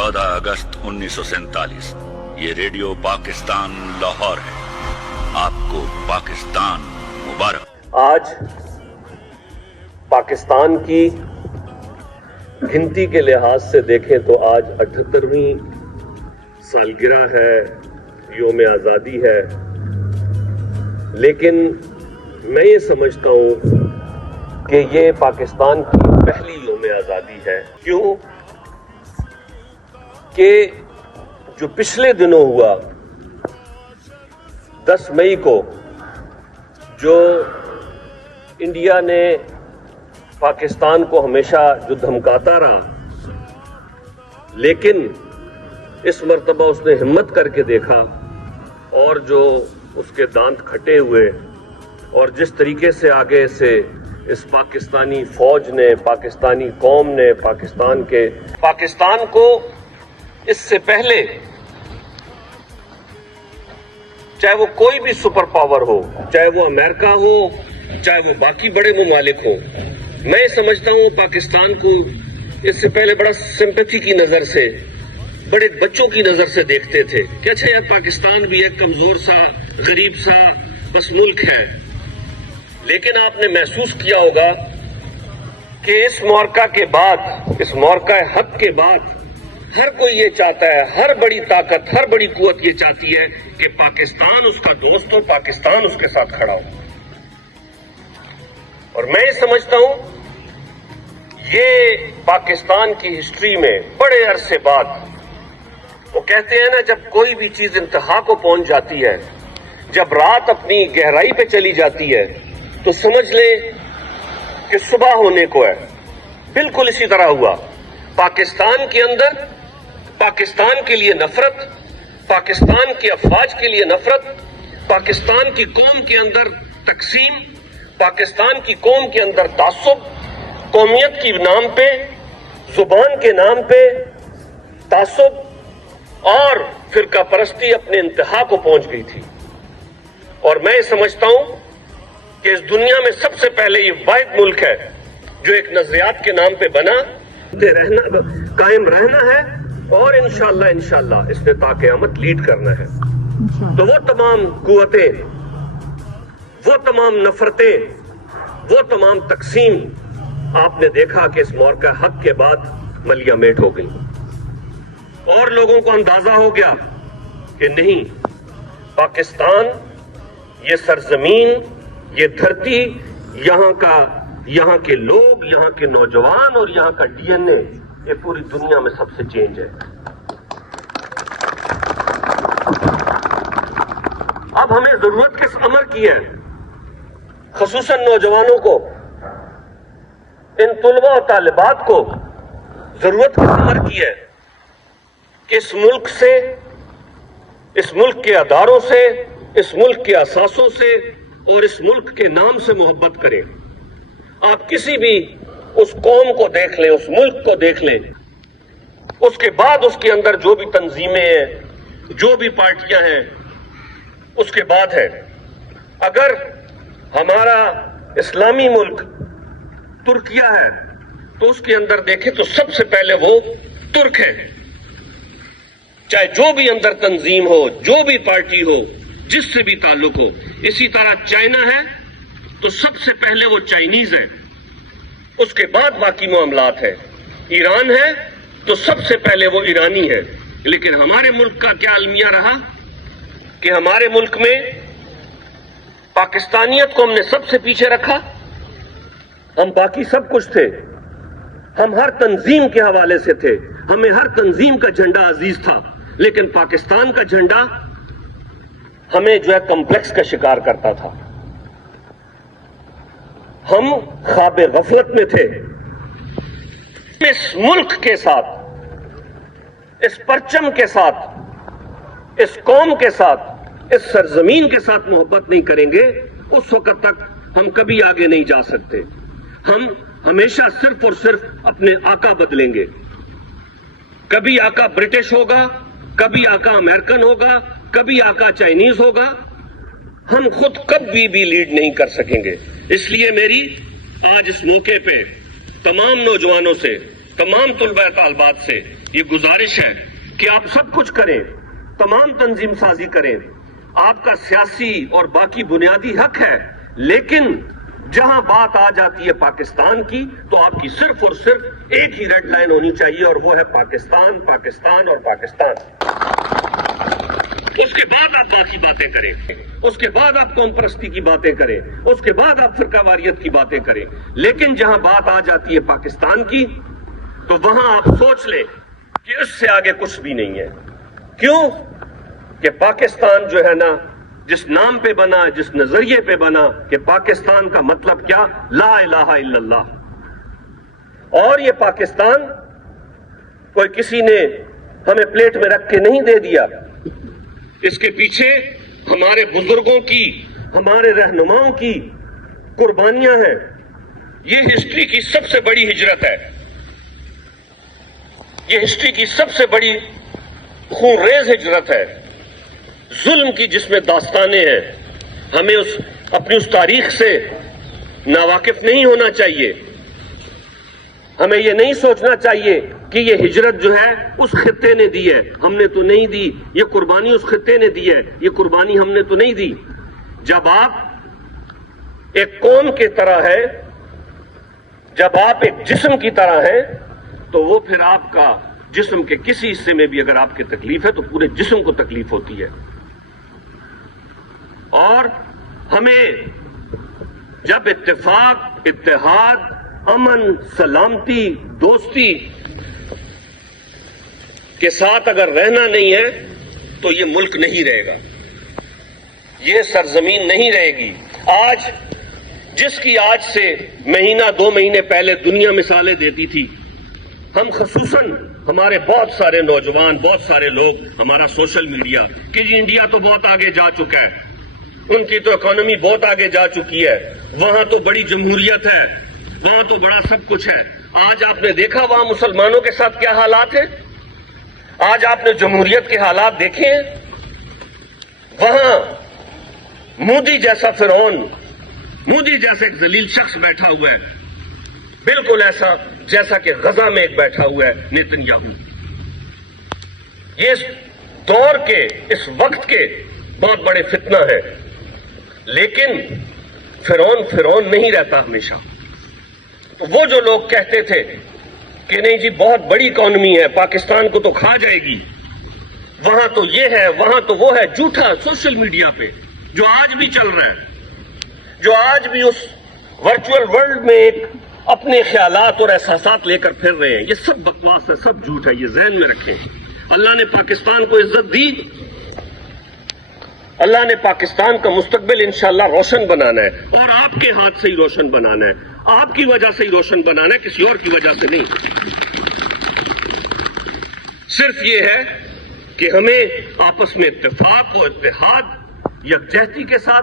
14 अगस्त 1947 ये रेडियो पाकिस्तान लाहौर है। आपको पाकिस्तान मुबारक। आज पाकिस्तान की गिनती के लिहाज से देखें तो आज 78वीं सालगिरह है, योम आज़ादी है, लेकिन मैं ये समझता हूँ कि ये पाकिस्तान की पहली योम आज़ादी है। क्यों कि जो पिछले दिनों हुआ 10 मई को, जो इंडिया ने पाकिस्तान को हमेशा जो धमकाता रहा, लेकिन इस मर्तबा उसने हिम्मत करके देखा और जो उसके दांत खटे हुए और जिस तरीके से आगे से इस पाकिस्तानी फौज ने, पाकिस्तानी कौम ने, पाकिस्तान को इससे पहले, चाहे वो कोई भी सुपर पावर हो, चाहे वो अमेरिका हो, चाहे वो बाकी बड़े ममालिक हो, मैं समझता हूं पाकिस्तान को इससे पहले बड़ा सिंपैथी की नजर से, बड़े बच्चों की नजर से देखते थे कि अच्छा यार पाकिस्तान भी एक कमजोर सा, गरीब सा बस मुल्क है। लेकिन आपने महसूस किया होगा कि इस मौका के बाद, इस मौका हक के बाद, हर कोई ये चाहता है, हर बड़ी ताकत, हर बड़ी कुवत ये चाहती है कि पाकिस्तान उसका दोस्त हो, पाकिस्तान उसके साथ खड़ा हो। और मैं ये समझता हूं ये पाकिस्तान की हिस्ट्री में बड़े अरसे बाद, वो कहते हैं ना, जब कोई भी चीज इंतहा को पहुंच जाती है, जब रात अपनी गहराई पे चली जाती है, तो समझ ले कि सुबह होने को है। बिल्कुल इसी तरह हुआ। पाकिस्तान के अंदर पाकिस्तान के लिए नफरत, पाकिस्तान के अफवाज के लिए नफरत, पाकिस्तान की कौम के अंदर तकसीम, पाकिस्तान की कौम के अंदर तासुब, कौमियत के नाम पे, जुबान के नाम पे तासुब और फिरका परस्ती अपने इंतहा को पहुंच गई थी। और मैं समझता हूं कि इस दुनिया में सबसे पहले ये वाहिद मुल्क है जो एक नजरियात के नाम पे बना, कायम रहना है और इंशाअल्लाह इसने ताक़यामत लीड करना है। तो वो तमाम कुव्वतें, वो तमाम नफरतें, वो तमाम तकसीम आपने देखा कि इस मौका हक के बाद मलिया मेट हो गई और लोगों को अंदाजा हो गया कि नहीं, पाकिस्तान, ये सरजमीन, ये धरती, यहाँ के लोग, यहाँ के नौजवान और यहाँ का डीएनए, ये पूरी दुनिया में सबसे चेंज है। अब हमें जरूरत किस अमर की है, खसूसन नौजवानों को, इन तुलबा और तालिबात को जरूरत किस अमर की है कि इस मुल्क से, इस मुल्क के अदारों से, इस मुल्क के असासों से और इस मुल्क के नाम से मोहब्बत करें। आप किसी भी उस कौम को देख लें, उस मुल्क को देख लें, उसके बाद उसके अंदर जो भी तंजीमें हैं, जो भी पार्टियां हैं, उसके बाद है। अगर हमारा इस्लामी मुल्क तुर्किया है तो उसके अंदर देखें तो सबसे पहले वो तुर्क है। चाहे जो भी अंदर तंजीम हो, जो भी पार्टी हो, जिससे भी ताल्लुक हो। इसी तरह चाइना है तो सबसे पहले वो चाइनीज है, उसके बाद बाकी मामलात है। ईरान है तो सबसे पहले वो ईरानी है। लेकिन हमारे मुल्क का क्या अलमिया रहा कि हमारे मुल्क में पाकिस्तानियत को हमने सबसे पीछे रखा। हम बाकी सब कुछ थे, हम हर तंजीम के हवाले से थे, हमें हर तंजीम का झंडा अजीज था, लेकिन पाकिस्तान का झंडा हमें जो है कम्प्लेक्स का शिकार करता था। हम ख्वाब गफलत में थे। इस मुल्क के साथ, इस परचम के साथ, इस कौम के साथ, इस सरजमीन के साथ मोहब्बत नहीं करेंगे, उस वक्त तक हम कभी आगे नहीं जा सकते। हम हमेशा सिर्फ और सिर्फ अपने आका बदलेंगे। कभी आका ब्रिटिश होगा, कभी आका अमेरिकन होगा, कभी आका चाइनीज होगा। हम खुद कभी भी लीड नहीं कर सकेंगे। इसलिए मेरी आज इस मौके पे तमाम नौजवानों से, तमाम तलबा तालबात से ये गुजारिश है कि आप सब कुछ करें, तमाम तंजीम साजी करें, आपका सियासी और बाकी बुनियादी हक है, लेकिन जहां बात आ जाती है पाकिस्तान की तो आपकी सिर्फ और सिर्फ एक ही रेड लाइन होनी चाहिए, और वो है पाकिस्तान, पाकिस्तान और पाकिस्तान। उसके बाद आप बाकी बातें करें, उसके बाद आप कौम परस्ती की बातें करें, उसके बाद आप फिरकावारियत की बातें करें, लेकिन जहां बात आ जाती है पाकिस्तान की तो वहां आप सोच लें कि उससे आगे कुछ भी नहीं है। क्यों कि पाकिस्तान जो है ना, जिस नाम पे बना, जिस नजरिए पे बना कि पाकिस्तान का मतलब क्या, ला इलाहा इल्लल्लाह, और ये पाकिस्तान कोई किसी ने हमें प्लेट में रख के नहीं दे दिया। इसके पीछे हमारे बुजुर्गों की, हमारे रहनुमाओं की कुर्बानियां हैं। ये हिस्ट्री की सबसे बड़ी हिजरत है, ये हिस्ट्री की सबसे बड़ी खूनरेज हिजरत है, जुल्म की जिसमें दास्तानें हैं। हमें अपनी उस तारीख से नावाकिफ नहीं होना चाहिए। हमें ये नहीं सोचना चाहिए कि ये हिजरत जो है उस खित्ते ने दी है, हमने तो नहीं दी, ये कुर्बानी उस खित्ते ने दी है, ये कुर्बानी हमने तो नहीं दी। जब आप एक कौम की तरह है, जब आप एक जिस्म की तरह है, तो वो फिर आपका जिस्म के किसी हिस्से में भी अगर आपकी तकलीफ है तो पूरे जिस्म को तकलीफ होती है। और हमें जब इत्तेफाक, इत्तेहाद, अमन, सलामती, दोस्ती के साथ अगर रहना नहीं है तो ये मुल्क नहीं रहेगा, ये सरजमीन नहीं रहेगी। आज जिसकी आज से महीना 2 महीने पहले दुनिया मिसालें देती थी, हम खसूसन हमारे बहुत सारे नौजवान, बहुत सारे लोग, हमारा सोशल मीडिया कि जी इंडिया तो बहुत आगे जा चुका है, उनकी तो इकोनॉमी बहुत आगे जा चुकी है, वहां तो बड़ी जमहूरियत है, वहां तो बड़ा सब कुछ है। आज आपने देखा वहां मुसलमानों के साथ क्या हालात है, आज आपने जमहूरियत के हालात देखे हैं। वहां मोदी जैसा फिरौन, मोदी जैसा एक जलील शख्स बैठा हुआ है, बिल्कुल ऐसा जैसा कि गजा में एक बैठा हुआ है नेतन्याहू। ये इस दौर के, इस वक्त के बहुत बड़े फितना है, लेकिन फिरौन फिरौन नहीं रहता हमेशा। तो वो जो लोग कहते थे कि नहीं जी बहुत बड़ी इकॉनमी है, पाकिस्तान को तो खा जाएगी, वहां तो ये है, वहां तो वो है, झूठा सोशल मीडिया पे जो आज भी चल रहा है, जो आज भी उस वर्चुअल वर्ल्ड में एक अपने ख्यालात और एहसासात लेकर फिर रहे हैं, ये सब बकवास है, सब झूठ है, ये ज़हन में रखें। अल्लाह ने पाकिस्तान को इज्जत दी, अल्लाह ने पाकिस्तान का मुस्तकबिल इंशाअल्लाह रोशन बनाना है, और आपके हाथ से ही रोशन बनाना है, आपकी वजह से ही रोशन बनाना है, किसी और की वजह से नहीं। सिर्फ ये है कि हमें आपस में इत्तेफाक और इत्तेहाद, यकजहती के साथ